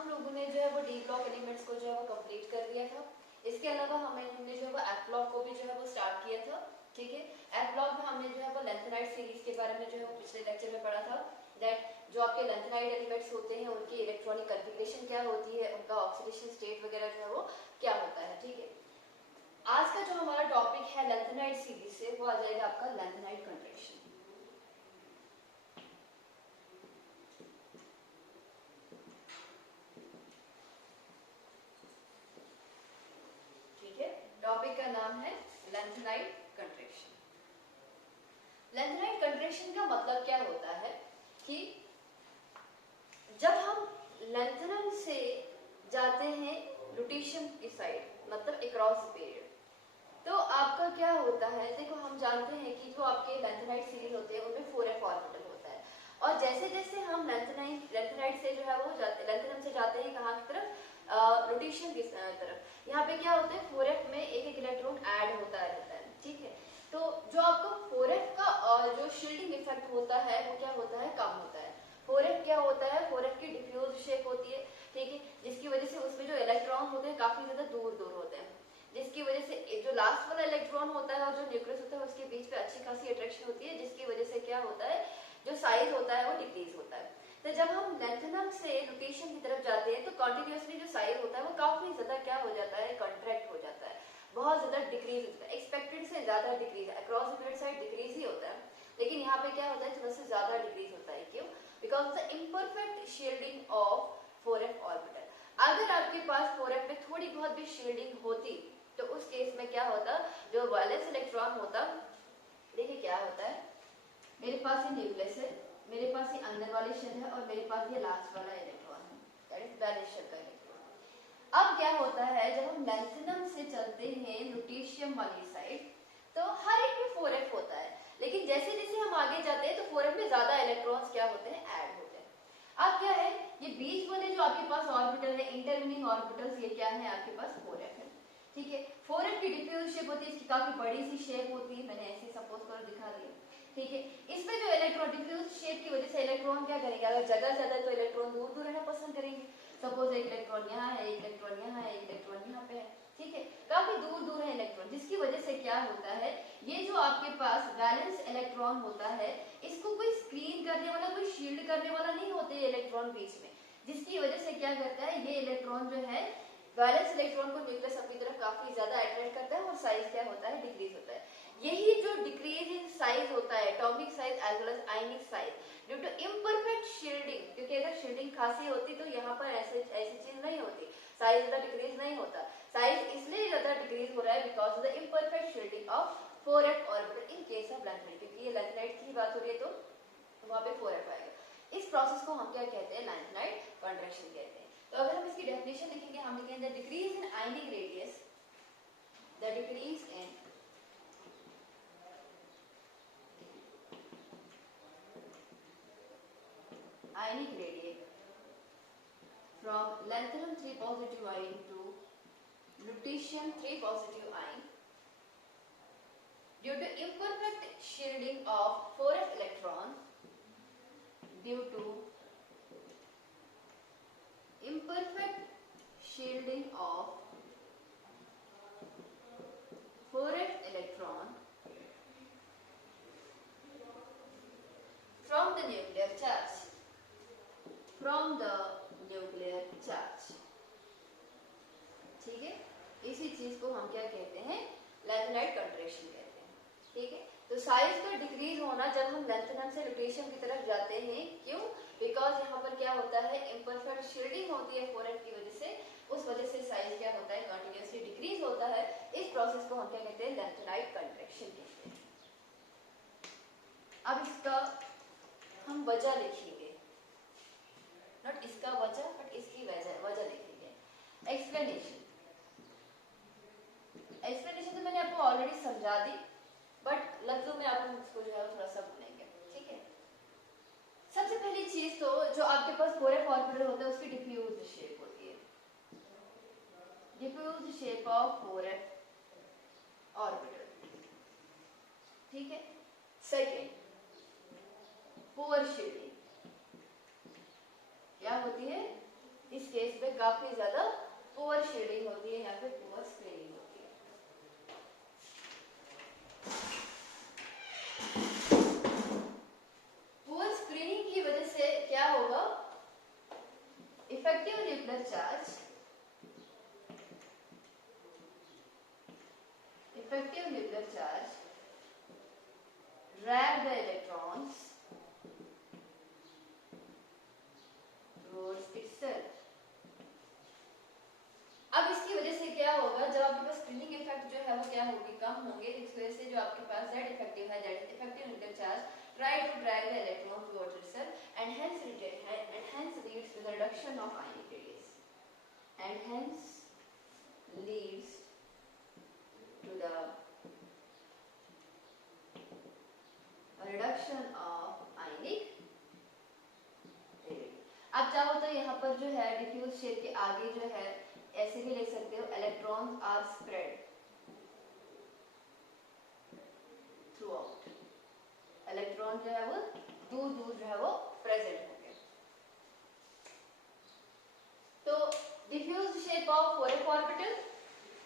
हम लोगों ने जो है वो डी ब्लॉक एलिमेंट्स को जो है वो कंप्लीट कर दिया था। इसके अलावा हमने जो है वो एफ ब्लॉक को भी जो है वो स्टार्ट किया था। ठीक है, एफ ब्लॉक में हमने जो है वो लेंथेनाइड सीरीज के बारे में जो है वो पिछले लेक्चर में पढ़ा था। दैट जो आपके लेंथेनाइड एलिमेंट्स होते हैं उनकी इलेक्ट्रॉनिक कॉन्फ़िगरेशन क्या होती है, उनका ऑक्सीडेशन स्टेट वगैरह जो है वो क्या होता है। ठीक है, आज का जो हमारा टॉपिक है लेंथेनाइड सीरीज से, वो आ जाएगा आपका लेंथेनाइड कंट्रैक्शन। टॉपिक का नाम है लेंथेनाइड कंट्रैक्शन। लेंथेनाइड कंट्रैक्शन का मतलब क्या होता है कि जब हम लेंथेनम से जाते हैं लुटेशियम की साइड, मतलब अक्रॉस पीरियड, तो आपका क्या होता है, देखो हम जानते हैं कि जो आपके लेंथेनाइड सीरीज होते हैं उनमें 4f ऑर्बिटल होता है, और जैसे जैसे हम लेंथेनाइड से जो है वो लेंथेनम से जाते हैं कहाँ की तरफ, लुटेशियम की तरफ, यहाँ पे क्या होता है 4f में एक एक इलेक्ट्रॉन ऐड होता रहता है। ठीक है, तो जो आपका 4f का जो शील्डिंग इफेक्ट होता है वो क्या होता है, कम होता है। 4f क्या होता है, 4f की डिफ्यूज शेप होती है। ठीक है, जिसकी वजह से उसमें जो इलेक्ट्रॉन होते हैं काफी ज्यादा दूर दूर होते हैं, जिसकी वजह से जो लास्ट वाला इलेक्ट्रॉन होता है और जो न्यूक्लियस होता है उसके बीच में अच्छी खासी अट्रैक्शन होती है, जिसकी वजह से क्या होता है, जो साइज होता है वो डिक्रीज होता है। तो जब हम लेंथेनम से लुटेशियम की तरफ जाते हैं तो कॉन्टिन्यूसली जो साइज होता है वो काफी ज्यादा क्या हो जाता है, कंट्रैक्ट हो जाता है, बहुत ज्यादा डिक्रीज होता है, एक्सपेक्टेड से ज्यादा decrease, across the period size decrease ही होता है, लेकिन यहाँ पे क्या होता है थोड़ा सा ज्यादा डिक्रीज होता है। क्यों? Because of the imperfect shielding of 4f orbital. अगर आपके पास 4f में थोड़ी बहुत भी शील्डिंग होती तो उस केस में क्या होता, जो वैलेंस इलेक्ट्रॉन होता, देखिए क्या होता है, मेरे पास ये न्यूक्लियस है, मेरे पास ये अंदर वाली शेल है और मेरे पास ये लास्ट वाला इलेक्ट्रॉन है, दैट इज वैलेंस शेल का इलेक्ट्रॉन। अब क्या होता है, जब हम लेंथेनम से चलते हैं लुटेशियम वाली साइड तो हर एक में 4f होता है, लेकिन जैसे जैसे हम आगे जाते हैं तो 4f में ज्यादा इलेक्ट्रॉन्स क्या होते हैं, ऐड होते हैं। अब क्या है, ये बीच वाले जो आपके पास ऑर्बिटल है, इंटरवेनिंग ऑर्बिटल्स, ये क्या है आपके पास 4f है। ठीक है, 4f की डिफ्यूज शेप होती है, इसकी काफी बड़ी सी शेप होती है, मैंने ऐसे सपोज कर दिखा दिया। ठीक है, इसमें जो इलेक्ट्रॉन डिफ्यूज शेप की वजह से इलेक्ट्रॉन क्या करेंगे, अगर जगह ज्यादा है तो इलेक्ट्रॉन दूर दूर रहना पसंद करेंगे। सपोज एक इलेक्ट्रॉन यहाँ है, एक इलेक्ट्रॉन यहाँ है, एक इलेक्ट्रॉन यहाँ पे है। ठीक है, काफी दूर दूर है इलेक्ट्रॉन, जिसकी वजह से क्या होता है, ये जो आपके पास वैलेंस इलेक्ट्रॉन होता है इसको कोई स्क्रीन करने वाला, कोई शील्ड करने वाला नहीं होते इलेक्ट्रॉन बीच में, जिसकी वजह से क्या करता है, ये इलेक्ट्रॉन जो है वैलेंस इलेक्ट्रॉन को न्यूक्लियस अपनी तरफ काफी ज्यादा अट्रैक्ट करता है और साइज क्या होता है, डिक्रीज होता है। यही जो डिक्रीज इन साइज होता है, atomic size as well as ionic size, due to imperfect shielding, क्योंकि अगर शील्डिंग खासी होती तो यहाँ पर ऐसी चीज नहीं होती, साइज ज्यादा डिक्रीज नहीं होता। साइज इसलिए ज्यादा डिक्रीज हो रहा है because of the imperfect shielding of 4f orbital in case of lanthanide, क्योंकि ये लेंथेनाइड की बात हो रही है तो वहां पे 4f आएगा। इस प्रोसेस को हम क्या कहते हैं, लेंथेनाइड कंट्रैक्शन कहते हैं। तो अगर हम इसकी डेफिनेशन लिखेंगे, हम लिखेंगे the decrease in ionic radius, the decrease in ionic radiate from lanthanum 3 positive ion to lutetium 3 positive ion due to imperfect shielding of 4f electron, due to imperfect shielding of 4f electron from the nuclear charge, from the nuclear charge। ठीक है, इसी चीज को हम क्या कहते हैं, lanthanide contraction कहते हैं। ठीक है, तो साइज का डिक्रीज होना जब हम लेंथेनम से लुटेशियम की तरफ जाते हैं, क्यों, बिकॉज यहाँ पर क्या होता है, इम्परफेक्ट शील्डिंग होती है 4f की वजह से, उस वजह से साइज क्या होता है, कंटिन्यूसली डिक्रीज होता है। इस प्रोसेस को हम क्या कहते हैं, लेंथेनाइड कंट्रैक्शन कहते हैं। अब इसका हम वजह लिखेंगे, नॉट इसका वजह बट इसकी वजह लिखेंगे। एक्सप्लेनेशन तो मैंने आपको ऑलरेडी समझा दी, बट लफ्जों में आप उसको जो है थोड़ा सा बोलेंगे। ठीक है, सबसे पहली चीज तो जो आपके पास 4f ऑर्बिटल होता है उसकी डिफ्यूज शेप होती है, diffuse shape of 4f orbital. ठीक है, सेकेंड पुअर शील्डिंग क्या होती है, इस case effective nuclear charge drag the electrons towards itself. अब इसकी वजह से क्या होगा, जब आपके पास स्क्रीनिंग इफेक्ट जो है वो क्या होगी, कम होंगे। इस वजह से जो आपके पास Z इफेक्टिव है, Z effective nuclear charge try to drag the electron towards itself and hence leads to the reduction of ionic radius and hence leads to the reduction of ionic radius. अब चाहो तो यहाँ पर जो है diffuse shape के आगे जो है ऐसे भी लिख सकते हो, electrons are spread throughout. Electron जो है वो दूर दूर जो है वो प्रेजेंट होंगे। तो diffuse shape of 4f orbital,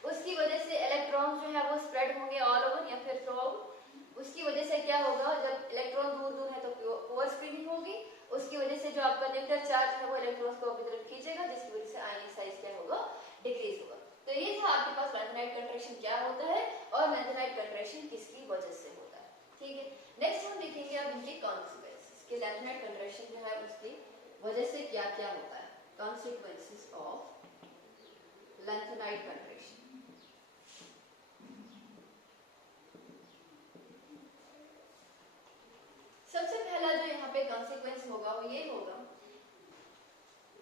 उसकी वजह से इलेक्ट्रॉन जो है वो स्प्रेड होंगे ऑल ओवर या फिर थ्रू आउट। उसकी वजह से क्या होगा, जब इलेक्ट्रॉन दूर दूर है तो पोअर स्क्रीनिंग होगी। उसकी वजह से जो आपका न्यूक्लियर चार्ज है वो इलेक्ट्रॉन्स को अपनी तरफ खींचेगा, जिसकी वजह से आयनिक साइज क्या होगा, डिक्रीज होगा। तो ये था आपके पास लैंथेनाइड कंट्रैक्शन क्या होता है और लैंथेनाइड कंट्रैक्शन किसकी वजह से होता है। ठीक है, नेक्स्ट हम देखेंगे अब इनके कॉन्सिक्वेंसेस कि लैंथेनाइड कंट्रैक्शन जो है उसकी वजह से क्या क्या होता है। Consequences of lanthanide contraction. सबसे पहला जो यहाँ पे कॉन्सिक्वेंस होगा वो ये होगा,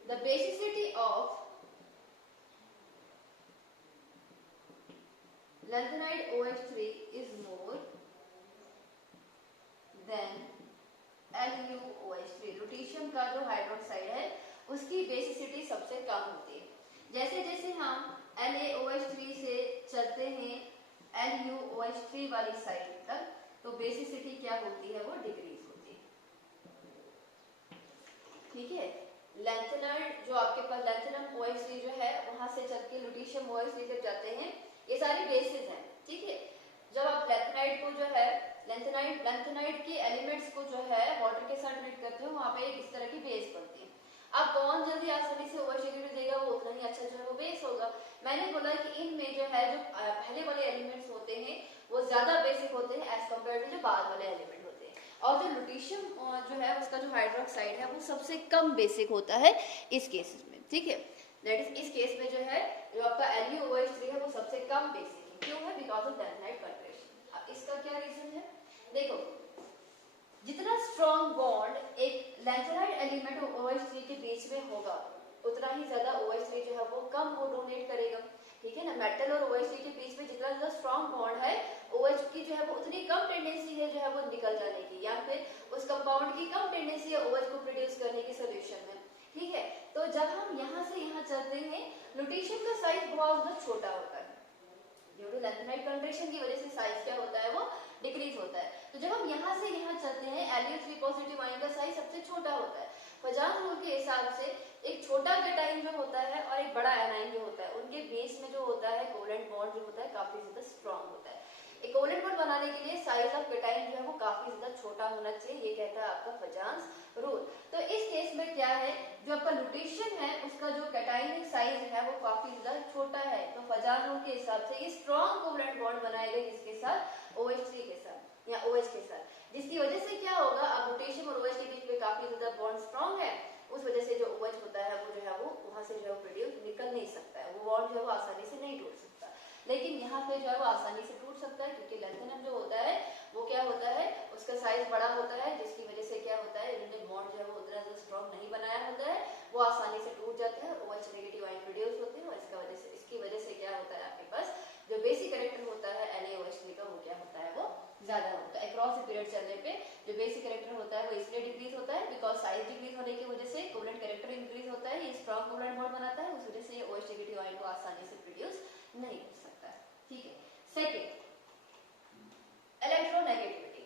the basicity of lanthanide OH3 is more than LuOH3। लुटीशियम का जो हाइड्रोक्साइड है उसकी बेसिसिटी सबसे कम होती है। जैसे जैसे हम LaOH3 से चलते हैं LuOH3 वाली साइड तक, तो बेसिसिटी क्या होती है, वो डिक्रीज होती है। ठीक है, लैंथेनाइड जो आपके पास लैंथेनम OH3 जो है वहां से चल के लुटीशियम OH3 तक जाते हैं, ये सारी बेसिस हैं। ठीक है, जब आप लैंथेनाइड को जो है लैंथेनाइड के एलिमेंट्स को जो है वाटर के साथ ट्रीट करते हो, वहां पे इस तरह की बेस बनती है। अब कौन जल्दी आसानी से OH देगा, वो उतना ही अच्छा जो है वो बेस होगा। मैंने बोला कि इनमें जो है जो पहले वाले एलिमेंट्स होते हैं वो ज्यादा बेसिक होते हैं एज कम्पेयर टू जो बाद वाले एलिमेंट होते हैं, और जो लुटीशियम जो है उसका जो हाइड्रोक्साइड है वो सबसे कम बेसिक होता है इस केसेस में। ठीक है, दैट इज इस केस में जो है जो आपका LuOH3 है वो सबसे कम बेसिक है। क्यों है? Because of lanthanide contraction. अब इसका क्या रीजन है, देखो जितना स्ट्रॉन्ग बॉन्ड एक लैंथेनाइड एलिमेंट और OH3 के बीच में होगा उतना ही ज्यादा OH3 जो है वो कम वो डोनेट करेगा। ठीक है ना, मेटल और OH3 के बीच में जितना ज्यादा स्ट्रॉन्ग बॉन्ड है OH की जो है वो उतनी कम टेंडेंसी है जो है वो निकल जाने की, या फिर उस कंपाउंड की कम टेंडेंसी है OH को प्रोड्यूस करने की सोल्यूशन में। ठीक है, तो जब हम यहाँ से यहाँ चलते हैं लुटीशियम का साइज बहुत ज्यादा छोटा होता है, ड्यू टू लैंथेनाइड कंट्रैक्शन की वजह से साइज क्या होता है वो डिक्रीज होता है। तो जब हम यहाँ से यहाँ चलते हैं Lu3 पॉजिटिव आयन का साइज सबसे छोटा होता है। फजान रूल के हिसाब से एक छोटा कैटायन जो होता है और एक बड़ा एनायन जो होता है उनके बेस में जो होता है कोवेलेंट बॉन्ड जो होता है काफी ज्यादा स्ट्रॉन्ग होता है। एक कोवेलेंट बॉन्ड बनाने के लिए साइज ऑफ कैटायन जो है वो काफी ज्यादा छोटा होना चाहिए, ये कहता है आपका फजान्स रूल। तो इस केस में क्या है, जो आपका लुटीशियम है उसका जो कैटायनिक साइज है वो काफी ज्यादा छोटा है, तो फजान रूल के हिसाब से ये स्ट्रॉन्ग कोवेलेंट बॉन्ड बनाएगा किसके साथ, OH3 के साथ या OH के साथ, जिसकी वजह से क्या होगा, अब लुटीशियम और OH के बीच में काफी ज्यादा बॉन्ड स्ट्रॉन्ग है, उस वजह से जो OH होता है वो जो है वो वहां से जो है प्रोड्यूस निकल नहीं सकता है, वो बॉन्ड जो है वो आसानी से नहीं टूट सकता। लेकिन यहाँ पे जो है वो आसानी से टूट सकता है क्योंकि लैंथेनम जो होता है वो क्या होता है, उसका साइज बड़ा होता है, जिसकी वजह से क्या होता है इन्होंने बॉन्ड जो है वो उतना ज्यादा स्ट्रॉन्ग नहीं बनाया होता है, वो आसानी से टूट जाते हैं, OH नेगेटिव आयन प्रोड्यूस होते हैं, और इसकी वजह से क्या होता है आपके पास जो बेसिक कैरेक्टर होता है LaOH3 का वो क्या होता है वो ज्यादा होता है। अक्रॉस द पीरियड चलने पे जो बेसिक कैरेक्टर होता है वो इसलिए डिक्रीज होता है बिकॉज साइज डिक्रीज होने की वजह से कोवेलेंट कैरेक्टर इंक्रीज होता है, ये स्ट्रॉन्ग कोवेलेंट बॉन्ड बनाता है, उस वजह से ये OH नेगेटिव आयन को आसानी से प्रोड्यूस नहीं कर सकता है। ठीक है, सेकंड इलेक्ट्रोनेगेटिविटी।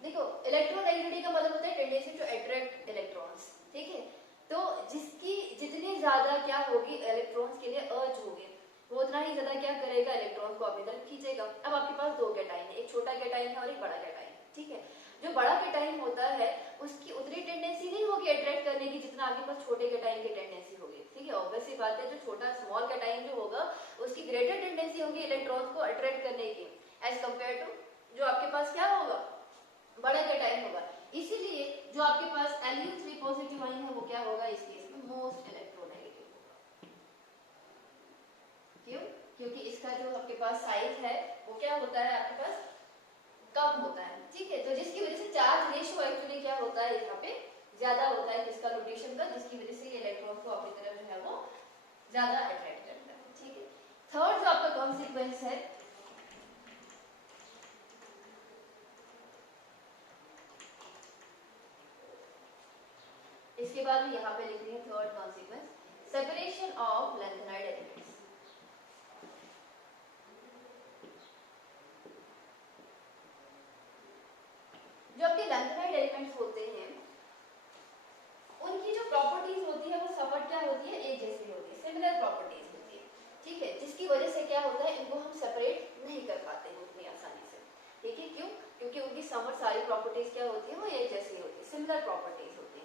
देखो इलेक्ट्रोनेगेटिविटी का मतलब होता है टेंडेंसी टू अट्रैक्ट इलेक्ट्रॉन्स। ठीक है, तो जिसकी जितनी ज्यादा क्या होगी इलेक्ट्रॉन्स के लिए अर्ज होगी वो उतना ही ज्यादा क्या करेगा, इलेक्ट्रॉन्स को अपनी तरफ खींचेगा। अब आपके पास दो कैटायन है, एक छोटा कैटायन है और एक बड़ा कैटायन है। ठीक है, जो बड़ा कैटायन होता है उसकी उतनी टेंडेंसी नहीं होगी अट्रैक्ट करने की जितना आपके पास छोटे कैटायन ग्रेटर टेंडेंसी होगी इलेक्ट्रॉन्स को अट्रैक्ट करने की एज कम्पेयर टू जो आपके पास क्या होगा, बड़ा कैटायन होगा। इसीलिए जो आपके पास Lu3 पॉजिटिव आयन है वो क्या होगा इस केस में मोस्ट इलेक्ट्रोनेगेटिव होगा। क्यों? क्योंकि इसका जो आपके पास साइज है वो क्या होता है आपके पास कम होता है, ठीक है। तो जिसकी वजह से चार्ज रेशियो एक्चुअली क्या होता है यहाँ पे ज्यादा होता है किसका, रोटेशन का, जिसकी वजह से ये इलेक्ट्रॉन को अपनी तरफ जो है वो ज्यादा अट्रैक्ट करता है, ठीक है। थर्ड जो आपका कॉन्सिक्वेंस है इसके बाद में यहाँ पे लिख रही है third consequence, separation of lanthanide elements. जो आपके लैंथेनाइड एलिमेंट्स होते हैं उनकी जो प्रॉपर्टीज होती है वो सब क्या होती है, एक जैसी होती है, सिमिलर प्रॉपर्टीज होती है, ठीक है। जिसकी वजह से क्या होता है इनको हम सेपरेट नहीं कर पाते हैं उतनी आसानी से, ठीक है। क्यों? क्योंकि उनकी सारी प्रॉपर्टीज क्या होती है वो एक जैसी होती है, सिमिलर प्रॉपर्टीज होती है।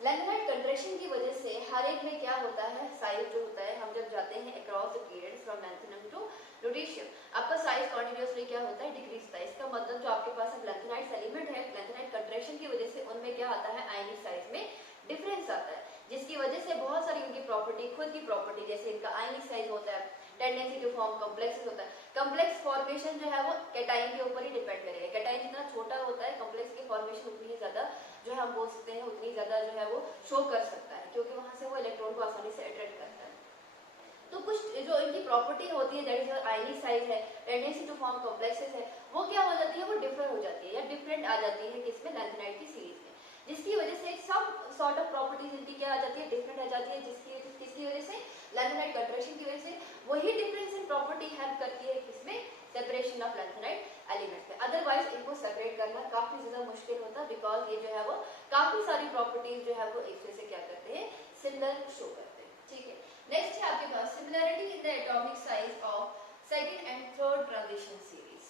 लैंथेनाइड कंट्रैक्शन की वजह से हर एक में क्या होता है, साइज जो होता है, हम जब जाते हैं across the period from lanthanum to lutetium, आपका साइज कॉन्टिन्यूअसली क्या होता है, डिक्रीज होता है। इसका मतलब जो आपके पास अब लैंथेनाइड एलिमेंट है, लैंथेनाइड कंट्रैक्शन की वजह से उनमें क्या आता है, आयनिक साइज में डिफरेंस आता है, जिसकी वजह से बहुत सारी उनकी प्रॉपर्टी, खुद की प्रॉपर्टी, जैसे इनका आयनिक साइज होता है, टेंडेंसी टू फॉर्म कॉम्प्लेक्सेस होता है। कॉम्प्लेक्स फॉर्मेशन जो है वो कैटायन के ऊपर ही डिपेंड करेगा। कैटायन जितना छोटा होता है कॉम्प्लेक्स की फॉर्मेशन उतनी ही ज्यादा जो है हम बोल सकते हैं उतनी ज्यादा जो है वो शो कर सकता है, क्योंकि वहां से वो इलेक्ट्रॉन को आसानी से अट्रैक्ट करता है। तो कुछ जो इनकी प्रॉपर्टी होती है, दैट इज आयनिक साइज है, टेंडेंसी टू फॉर्म कॉम्प्लेक्सेस है, वो क्या हो जाती है, वो डिफर हो जाती है या डिफरेंट आ जाती है किसमें, लैंथेनाइड की सीरीज में, जिसकी वजह से सम सॉर्ट ऑफ प्रॉपर्टीज इनकी क्या आ जाती है, डिफरेंट आ जाती है, किसकी वजह से, लैंथेनाइड कंट्रैक्शन की वजह से। वही डिफरेंस इन प्रॉपर्टी हेल्प करती है किसमें, सेपरेशन ऑफ लैंथेनाइड एलिमेंट्स में। अदरवाइज इनको सेपरेट करना काफी ज्यादा मुश्किल होता है, बिकॉज ये जो है वो काफी सारी प्रॉपर्टीज जो है वो एक दूसरे से क्या करते हैं, सिमिलर शो करते हैं, ठीक है। नेक्स्ट है आपके पास similarity in the atomic size of second and third transition series.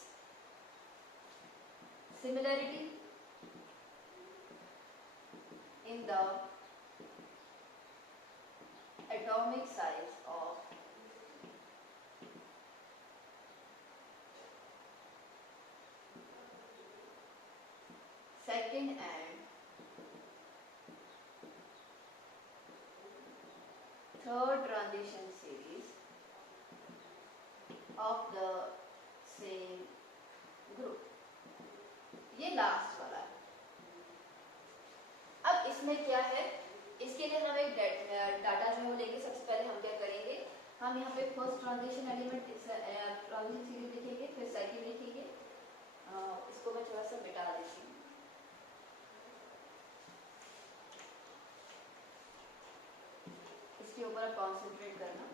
Similarity in the atomic size of second and third transition series of the same group। ये लास्ट वाला है। अब इसमें क्या है, इसके लिए हम एक डाटा जो है लेंगे। सबसे पहले हम क्या करेंगे, हम यहाँ पे first transition element transition series लिखेंगे, फिर सेकंड लिखेंगे। इसको मैं थोड़ा सा मिटा देती हूँ। इसके ऊपर कॉन्सेंट्रेट करना।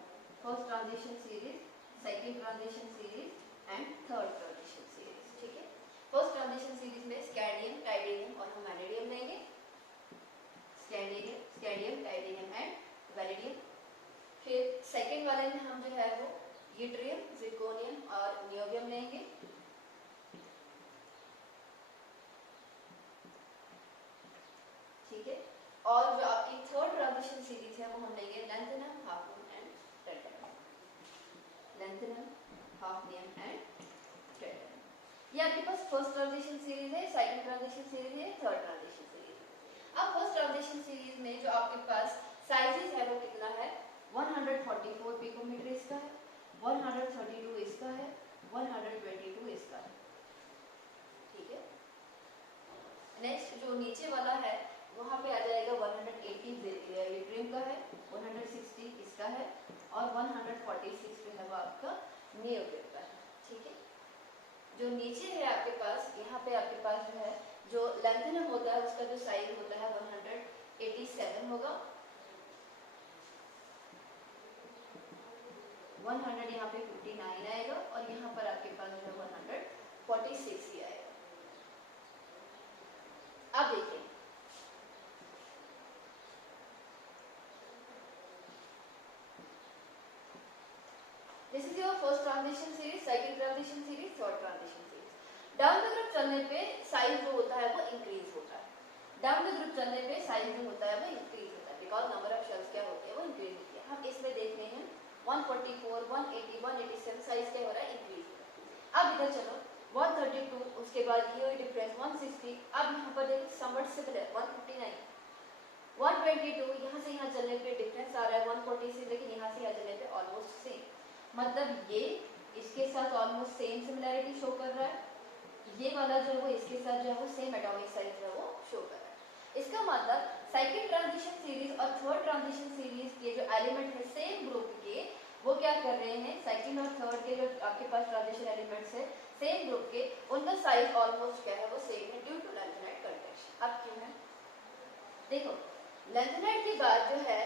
First transition series, second transition series and third transition series, ठीक है। फर्स्ट ट्रांजिशन सीरीज में स्कैंडियम, टाइटेनियम और हम वैनेडियम लेंगे। Scandium, titanium and vanadium. फिर सेकंड वाले में हम जो है वो यूट्रियम, जिर्कोनियम और नियोबियम लेंगे। ठीक है। और जो आपकी थर्ड ट्रांजिशन सीरीज है वो हम लेंगे lanthanum, hafnium and tantalum. Lanthanum, hafnium and tantalum. ये आपके पास फर्स्ट ट्रांजिशन सीरीज है, सेकंड ट्रांजिशन सीरीज है, थर्ड ट्रांजिशन सीरीज है। अब फर्स्ट ट्रांजिशन सीरीज में जो आपके पास साइजेस है वो कितना है, 144 पिकोमीटर इसका है, 132 इसका है, 122 इसका है, ठीक है। नेक्स्ट जो नीचे वाला है वहां पे आ जाएगा 180 यूट्रियम का है, 160 इसका है और 146 जो है वो आपका नियोबियम का है, ठीक है। जो नीचे है आपके पास, यहाँ पे आपके पास जो है जो लैंथेनम होता है उसका जो साइज होता है 187 होगा, 100 यहाँ पे 59 आएगा और यहाँ पर आपके पास जो है 146 ही आएगा। अब देखिए this is your first transition series, second transition series, third transition series. Down the group चलने पे साइज जो होता है वो इंक्रीज होता है। डाउन द ग्रुप चलने पे साइज जो होता है वो इंक्रीज होता है, बिकॉज नंबर ऑफ शेल्स क्या होते हैं वो इंक्रीज होती है। हम इसमें देख रहे हैं 1 144, 180, 187 साइज क्या हो रहा है, इंक्रीज हो रहा है। अब इधर चलो 132, उसके बाद ये डिफरेंस 160, अब यहाँ पर देखो समवट सिमिलर 159, 122, यहाँ से यहाँ चलने पे डिफरेंस आ रहा है 146, लेकिन यहाँ से यहाँ चलने पे ऑलमोस्ट सेम, मतलब ये इसके साथ ऑलमोस्ट सेम सिमिलैरिटी शो कर रहा है, ये वाला जो है वो इसके साथ जो है वो सेम एटॉमिक साइज जो है वो शो कर रहा है। इसका मतलब सेकंड ट्रांजिशन सीरीज और थर्ड ट्रांजिशन सीरीज के जो एलिमेंट है सेम ग्रुप के, वो क्या कर रहे हैं, सेकंड और थर्ड के जो आपके पास ट्रांजिशन एलिमेंट्स है सेम ग्रुप के, उनका साइज ऑलमोस्ट क्या है वो सेम है ड्यू टू लैंथेनाइड कंडक्शन। अब क्यों है, देखो लैंथेनाइड के बाद जो है,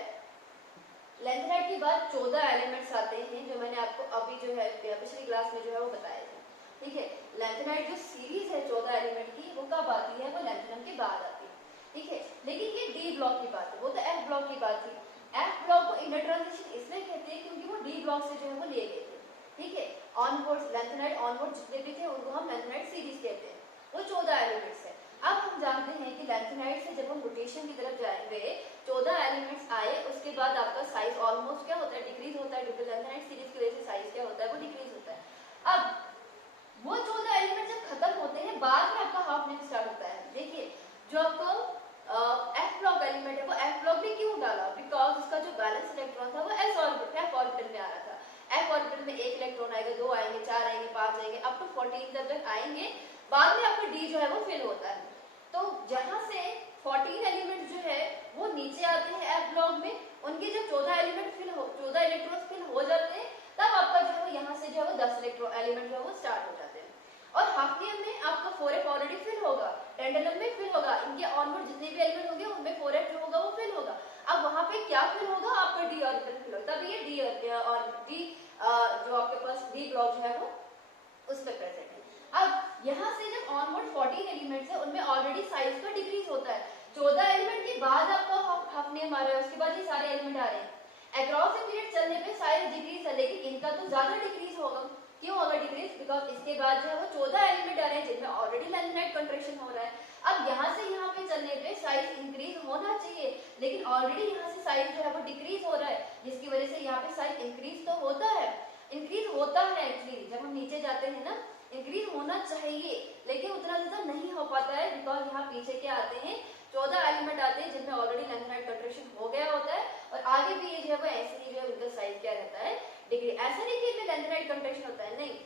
लैंथेनाइड के बाद 14 एलिमेंट्स आते हैं जो मैंने आपको अभी जो है पिछली क्लास में जो है वो बताए थे, ठीक है। लैंथेनाइड जो सीरीज है 14 एलिमेंट की वो कब आती है, वो लैंथेनम के बाद आती है, ठीक है। लेकिन ये डी ब्लॉक की बात है, वो तो एफ ब्लॉक की बात थी। एफ ब्लॉक को इनर ट्रांजिशन इसलिए कहते हैं क्योंकि वो डी ब्लॉक से जो है वो लिए गए थे, ठीक है। ऑनवर्ड्स लैंथेनाइड ऑनवर्ड जितने भी थे उनको हम लैंथेनाइड सीरीज कहते हैं, वो 14 एलिमेंट्स है। अब हम जानते हैं कि लैंथेनाइड से जब हम रोटेशन की तरफ जाएंगे 14 एलिमेंट्स आए, उसके बाद आपका साइज ऑलमोस्ट क्या होता है, डिक्रीज होता है, क्योंकि लैंथेनाइड सीरीज की वजह से साइज क्या होता है, वो डिक्रीज होता है। अब वो 14 एलिमेंट जब खत्म होते हैं बाद में आपका हाफ नेम स्टार्ट होता है। देखिए जो आपको एफ ब्लॉक एलिमेंट है वो एफ ब्लॉक में क्यों डाला, बिकॉज उसका जो बैलेंस इलेक्ट्रॉन था वो एस ऑर्बिटल एफ ऑर्बिटल में आ रहा था। एफ ऑर्बिटल में एक इलेक्ट्रॉन आएगा, 2 आएंगे, 4 आएंगे, 5 आएंगे, अप टू 14 तक आएंगे, बाद में आपका डी जो है वो फिल होता है। तो जहां से 14 एलिमेंट जो है वो नीचे आते हैं एफ ब्लॉक में, उनके जब 14 एलिमेंट फिल हो, 14 इलेक्ट्रॉन फिल हो जाते हैं, तब आपका जो है यहाँ से जो है वो 10 इलेक्ट्रॉन एलिमेंट जो है वो स्टार्ट हो जाते हैं। और हाफनियम में आपका 4f ऑलरेडी फिल होगा, टेंडुलम में फिल होगा, इनके ऑनवर्ड जितने भी एलिमेंट होंगे उनमें 4f जो होगा वो फिल होगा। अब वहां पे क्या फिल होगा, आपका डी ऑर्बिटल फिल होगा, तब ये डी और डी जो आपके पास डी ब्लॉक जो है वो उस पर प्रेजेंट है। अब यहाँ से जब ऑनवर्ड 14 एलिमेंट्स है उनमें ऑलरेडी साइज का डिक्रीज होता है, 14 एलिमेंट के बाद आपका हाफनियम आ रहा है, उसके बाद ये सारे एलिमेंट आ रहे हैं, अक्रॉस ए पीरियड चलने पे साइज डिक्रीज है, लेकिन इनका तो ज्यादा डिक्रीज होगा। क्यों होगा डिक्रीज, बिकॉज इसके बाद जो है वो 14 एलिमेंट आ रहे हैं जिनमें ऑलरेडी लैंथेनाइड कंट्रैक्शन हो रहा है। अब यहाँ से यहाँ पे चलने पे साइज इंक्रीज होना चाहिए, लेकिन ऑलरेडी यहाँ से साइज जो है वो डिक्रीज हो रहा है, जिसकी वजह से यहाँ पे साइज इंक्रीज तो होता है, इंक्रीज होता है एक्चुअली जब हम नीचे जाते हैं ना, इंक्रीज होना चाहिए, लेकिन उतना ज्यादा नहीं हो पाता है, बिकॉज यहाँ पीछे क्या आते हैं 14 एलिमेंट आते हैं जिनमें ऑलरेडी लैंथेनाइड कंट्रैक्शन हो गया होता है, और आगे भी ये जो है वो ऐसे ही जो है उनका साइज क्या रहता है, डिग्री। ऐसा नहीं कि इनमें लैंथेनाइड कंट्रैक्शन होता है, नहीं,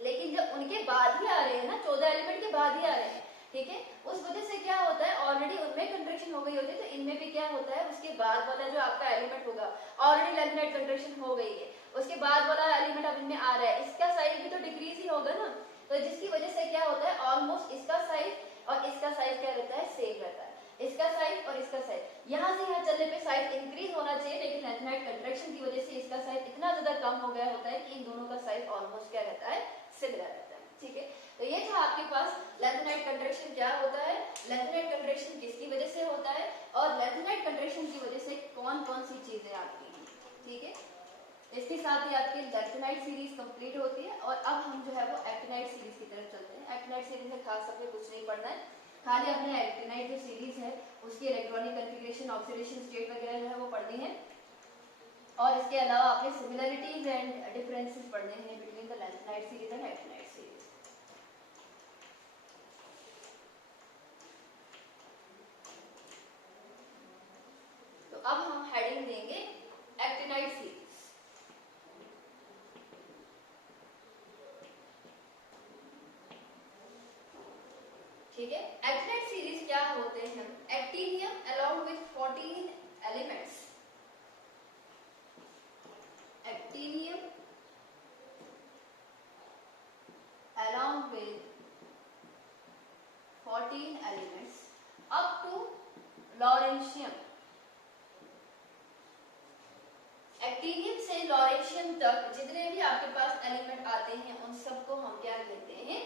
लेकिन जब उनके बाद ही आ रहे हैं ना, 14 एलिमेंट के बाद ही आ रहे हैं, ठीक है, उस वजह से क्या होता है ऑलरेडी उनमें कंट्रैक्शन हो गई होती है, तो इनमें भी क्या होता है उसके बाद वाला जो आपका एलिमेंट होगा ऑलरेडी लैंथेनाइड कंट्रैक्शन हो गई है, उसके बाद वाला एलिमेंट अब इनमें आ रहा है, इसका साइज भी तो डिक्रीज ही होगा ना, तो जिसकी वजह से क्या होता है ऑलमोस्ट इसका साइज और इसका साइज क्या रहता है, सेम रहता है, इसका साइज और इसका साइज। यहाँ से यहाँ चलने पे साइज इंक्रीज होना चाहिए, लेकिन लैंथेनाइड कंट्रैक्शन की वजह से इसका साइज इतना ज्यादा कम हो गया होता है कि इन दोनों का साइज ऑलमोस्ट क्या रहता है, सिमिलर रहता है, ठीक है। तो ये था आपके पास लैंथेनाइड कंट्रैक्शन क्या होता है, लैंथेनाइड कंट्रैक्शन किसकी वजह से होता है, और लैंथेनाइड कंट्रैक्शन की वजह से कौन कौन सी चीजें आती हैं, ठीक है। इसके साथ ही आपकी लैंथेनाइड सीरीज कंप्लीट होती है, और अब हम जो है वो एक्टिनाइड सीरीज की तरफ चलते हैं। एक्टिनाइड सीरीज में खास अपने कुछ नहीं पढ़ना है, खाली अपने एक्टिनाइड जो सीरीज है उसकी इलेक्ट्रॉनिक कन्फिगरेशन, ऑक्सीडेशन स्टेट वगैरह जो है वो पढ़नी है, और इसके अलावा अपने सिमिलरिटीज एंड डिफरेंसेस पढ़ने हैं between the lanthanide series and actinide series. तो अब हम हेडिंग देंगे एक्टिनाइड सीरीज, ठीक है। एक्टिनाइड सीरीज क्या होते हैं, actinium along with 14 elements, actinium along with 14 elements up to lawrencium। Actinium से लॉरेंशियम तक जितने भी आपके पास एलिमेंट आते हैं उन सबको हम क्या कहते हैं,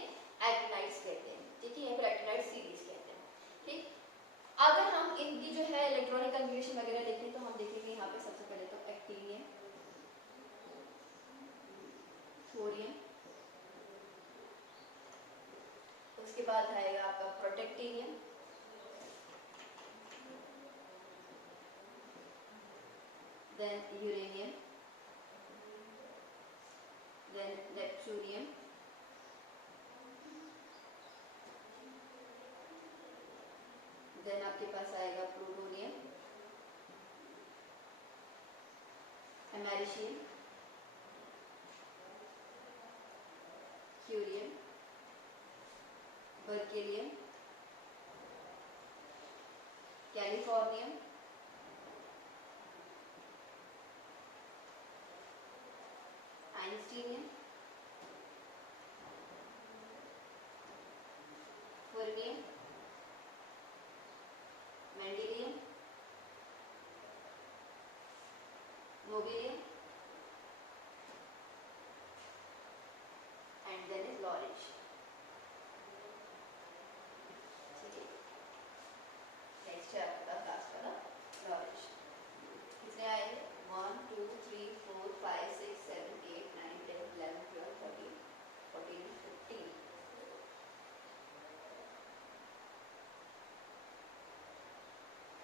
एक्टिनाइड्स कहते हैं, ठीक है, या फिर एक्टिनाइड सीरीज कहते हैं, ठीक। अगर हम इनकी जो है इलेक्ट्रॉनिक कन्फिगरेशन वगैरह देखें तो हम देखेंगे यहाँ पे सबसे पहले तो एक्टिनियम, थोरियम, उसके बाद आएगा आपका protactinium, then uranium, then neptunium, then आपके पास आएगा plutonium, americium, curium, berkelium, californium, einsteinium, fermium, mendelevium, nobelium and then is lawrencium. ठीक है, नेक्स्ट है आपका लास्ट वाला लॉरेंज। कितने आएंगे? 1 2 3 4 5 6 7 8 9 10 11 12 13 14 15।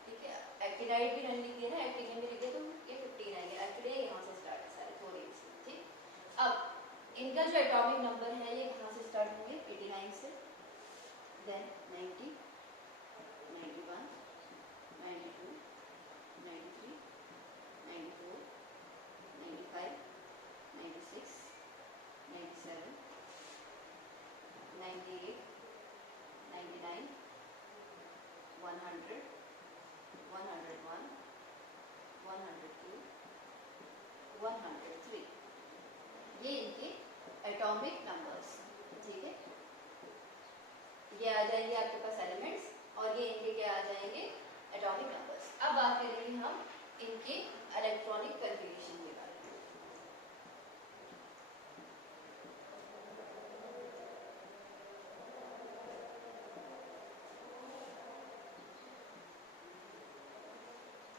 ठीक है, एक्टिनाइड भी नहीं लिखे ना, एक्टिनियम भी लिखे तो ये 15 आएंगे। एक्टिनाइड यहाँ से स्टार्ट है सारे थोड़े से। ठीक, अब इनका जो एटॉमिक नंबर है ये कहाँ से स्टार्ट होंगे? 89 से, देन 90, 91, 92, 93, 94, 95, 96, 97, 98, 99, 100, 101, 102, 103। ये इनके एटॉमिक नंबर्स। ठीक है, ये आ जाएंगे आपके पास एलिमेंट्स और ये इनके क्या आ जाएंगे? Atomic numbers. अब बात करेंगे हम इनके इलेक्ट्रॉनिक कन्फिग्रेशन के बारे में।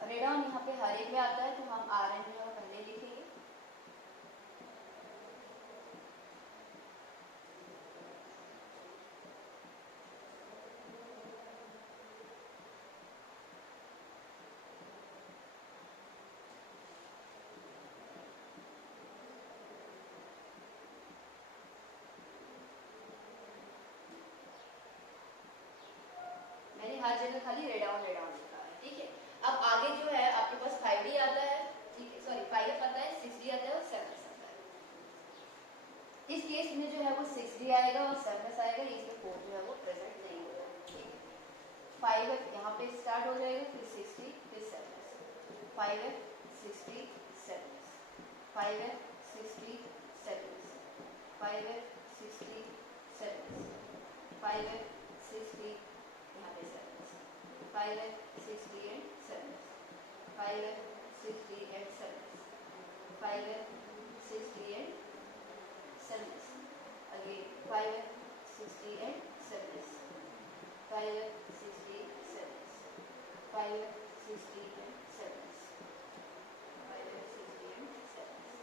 रेडॉन यहाँ पे हर एक में आता है तो हम RN जो है पहले लिखेंगे। मैंने हर जगह खाली रेडॉन रेडॉन लिखा है। ठीक है, अब आगे जो है आपके पास 5D आता है, ठीक है, सॉरी 5F आता है, 6D आता है और 7S आता है। इस केस में जो है वो 6D आएगा और 7S आएगा, इसमें 4 जो है वो प्रेजेंट नहीं होता है। ठीक है, 5F यहाँ पे स्टार्ट हो जाएगा, फिर 6D, फिर 7S, 5F 6D 7S, 5F 6D 7S, 5F 6D 7S, 5F 6D यहाँ पे 7S, 5F 6D and 7S, 5F 6D and 7S, 5F 6D and 7S, again 5F 6D and 7S, 5F 6D 7S, 5F 6D and 7S, 5F 6D and 7S,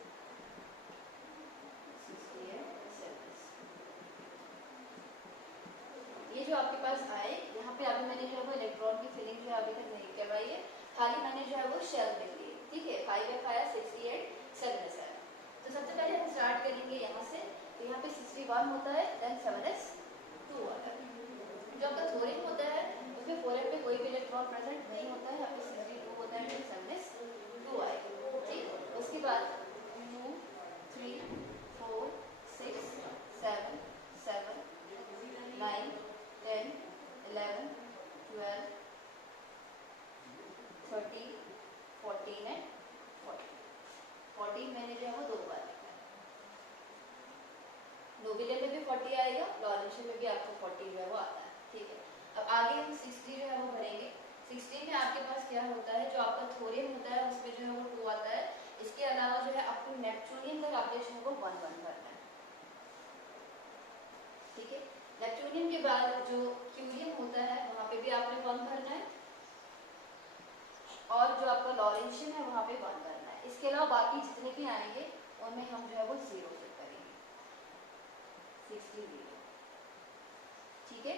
6D and 7S। ये जो आपके पास आए यहाँ पे अभी मैंने जो है वो इलेक्ट्रॉन की फिलिंग जो है अभी तक नहीं करवाई है, खाली मैंने जो है वो शेल लिख ली। ठीक है, 5F आया, 6D and 7S आया। तो सबसे पहले हम स्टार्ट करेंगे यहाँ से। तो यहाँ पे 61 होता है, देन 7S 2 आता है। जो आपका थोरियम होता है उसमें 4F में कोई भी इलेक्ट्रॉन प्रेजेंट नहीं होता है, यहाँ पे 62 होता है, तो 7S 2 आएगा। ठीक, उसके बाद 2 3 4 6 7 7 9 10 11 12 13 14 एंड 14। 14 मैंने जो है वो 2 बार लिखा है। नोबेलियम में भी 40 आएगा, लॉरेंशियम में भी आपको 40 जो है वो आता है। ठीक है, अब आगे हम 60 जो है वो भरेंगे। 60 में आपके पास क्या होता है, जो आपका थोरियम होता है उसमें जो है वो 2 आता है। इसके अलावा जो है आपको नेपच्यूनियम तक आपने जो है वो 1 1 भरना है। ठीक है, नेपच्यूनियम के बाद जो क्यूरियम होता है वहाँ पे भी आपने 1 भरना है और जो आपका लॉरेंशियम है वहाँ पे 1 भरना है। इसके अलावा बाकी जितने भी आएंगे उनमें हम जो है वो 0 फिल करेंगे, 60 0। ठीक है,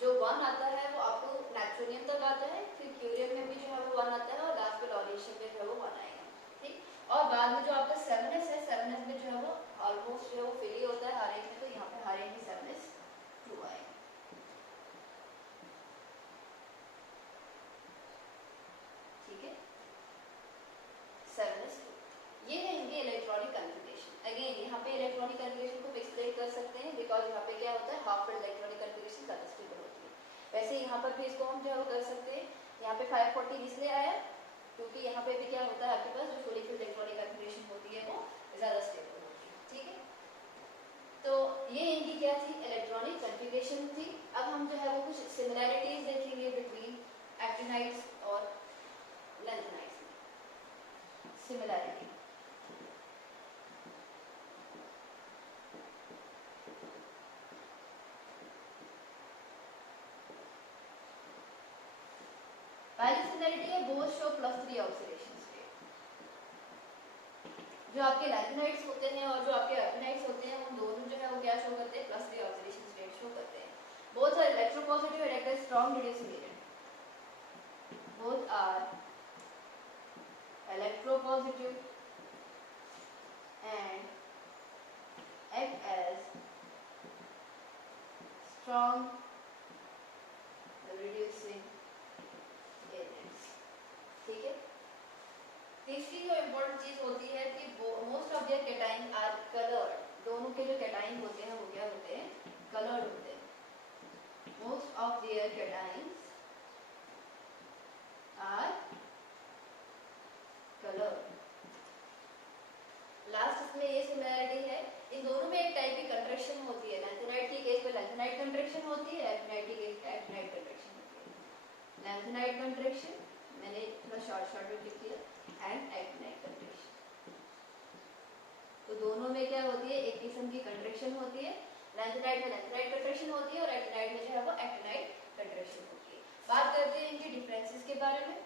जो 1 आता है वो आपको नेपच्यूनियम तक आता है, फिर क्यूरियम में भी जो है वो 1 आता है और लास्ट में लॉरेंशियम में जो है वो 1 आएगा। ठीक, और बाद में जो आपका 7S है, 7S में जो है वो ऑलमोस्ट यहाँ पे इलेक्ट्रॉनिक कन्फिगरेशन को एक्सप्लेन कर सकते हैं, बिकॉज यहाँ पे क्या होता है, हाफ फिल्ड इलेक्ट्रॉनिक कन्फिगरेशन ज़्यादा स्टेबल होती है। वैसे यहाँ पर भी इसको हम जो है वो कर सकते हैं। यहाँ पे 540 इसलिए आया क्योंकि यहाँ पे भी क्या होता है, आपके पास जो फुली फिल्ड इलेक्ट्रॉनिक कन्फिगरेशन होती है वो ज़्यादा स्टेबल होती है। ठीक है, तो ये इनकी क्या थी, इलेक्ट्रॉनिक कन्फिगरेशन थी। अब हम जो है वो कुछ सिमिलैरिटीज देखेंगे बिटवीन एक्टिनाइड्स और लैंथेनाइड्स में। सिमिलैरिटी, पहली सिमिलैरिटी है बोथ शो +3 ऑक्सीडेशन स्टेट। जो आपके लैंथेनाइड्स होते हैं और जो आपके एक्टिनाइड्स होते हैं, उन दोनों जो है वो क्या शो करते हैं, +3 ऑक्सीडेशन स्टेट शो करते हैं। Both are electropositive and act as strong reducing agent. बोथ आर electropositive and act as strong reducing agents। ठीक है, तीसरी जो इम्पोर्टेंट चीज होती है कि most of their cation are coloured. दोनों के जो कैटाइन होते हैं वो क्या होते हैं, कलर्ड होते हैं। Most of their cations are coloured. Last इसमें ये सिमिलैरिटी है, इन दोनों में एक टाइप की कंट्रैक्शन होती है। लैंथेनाइड की केस में लैंथेनाइड कंट्रैक्शन होती है, एक्टिनाइड की केस में एक्टिनाइड कंट्रैक्शन होती है। लैंथेनाइड कंट्रैक्शन मैंने थोड़ा शॉर्ट में लिख दिया, एंड एक्टिनाइड कंट्रैक्शन। तो दोनों में क्या होती है, एक किस्म की कंट्रैक्शन होती है। लैंथेनाइड में लैंथेनाइड कंट्रैक्शन होती है और एक्टिनाइड में जो है वो एक्टिनाइड कंट्रैक्शन होती है। बात करते हैं इनकी डिफरेंसेस के बारे में।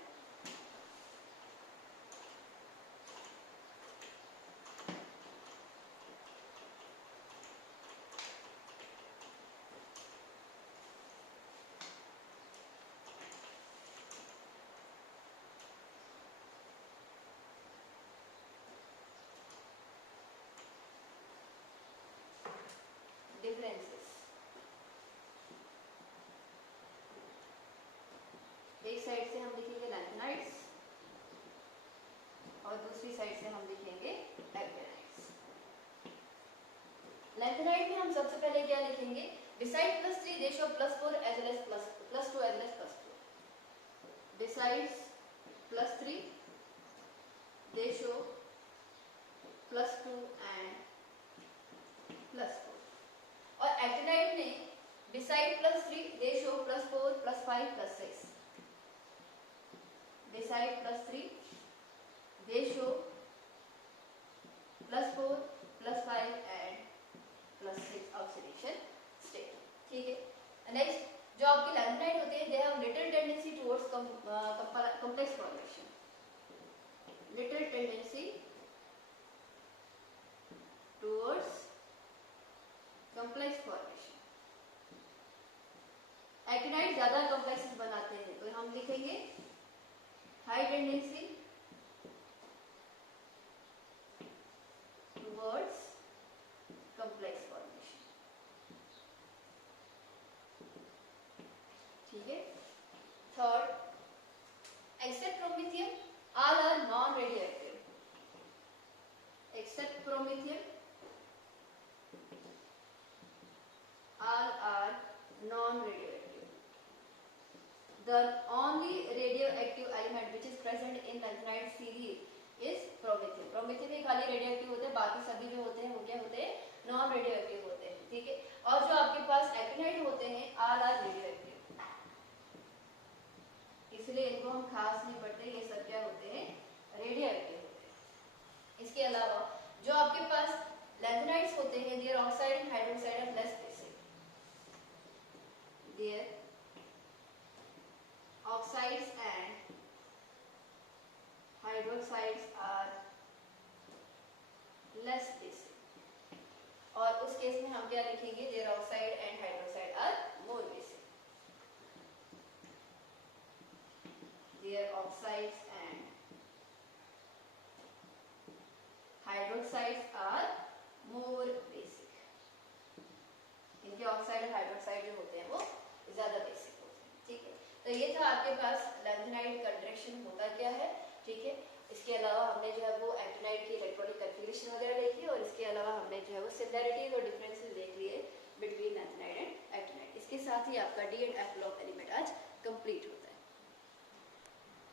डिफरेंसेस, एक साइड से हम लिखेंगे लैंथेनाइड्स और दूसरी साइड से हम लिखेंगे एक्टिनाइड्स। लैंथेनाइड में हम सबसे पहले क्या लिखेंगे, beside +3 they show +4 as well as +2 as well as +4। Besides +3 they show +2 and +4। और एक्टिनाइड में beside +3 they show +4 +5 +6। Beside +3 they show +4 +5 and +6 oxidation state. ठीक है, नेक्स्ट जो आपके लैंथेनाइड होते हैं, they have little tendency towards complex formation. Little tendency towards complex formation. Actinide ज्यादा complexes बनाते हैं, तो हम लिखेंगे high tendency towards complex formation. ठीक है, third, except promethium all are non-radioactive। except promethium all are non-radioactive। The only radioactive element which is present in lanthanide series is promethium। promethium ही खाली radioactive होते हैं, बाकी सभी जो होते हैं वो क्या होते हैं, non-radioactive होते हैं। ठीक है, और जो आपके पास actinide होते हैं all are radioactive, इसलिए इनको हम खास नहीं पढ़ते, ये सब क्या होते हैं, रेडियोएक्टिव होते हैं। इसके अलावा जो आपके पास लैंथेनाइड्स होते हैं, their oxide and hydroxide are less basic. Their oxides and hydroxides are less basic. और उस केस में हम क्या लिखेंगे, their oxide and hydroxide are more basic. Their oxides and hydroxides are more basic। इनके ऑक्साइड और हाइड्रोक्साइड जो होते हैं वो ज्यादा बेसिक होते हैं। ठीक है, तो ये था आपके पास लैंथेनाइड कंट्रैक्शन होता क्या है। ठीक है, इसके अलावा हमने जो है वो एक्टिनाइड की इलेक्ट्रॉनिक कन्फिगरेशन वगैरह देख ली, और इसके अलावा हमने जो है वो सिमिलैरिटीज और डिफरेंसेस देख लिए बिटवीन लैंथेनाइड एंड एक्टिनाइड। इसके साथ ही आपका D and F block element आज कंप्लीट होता है।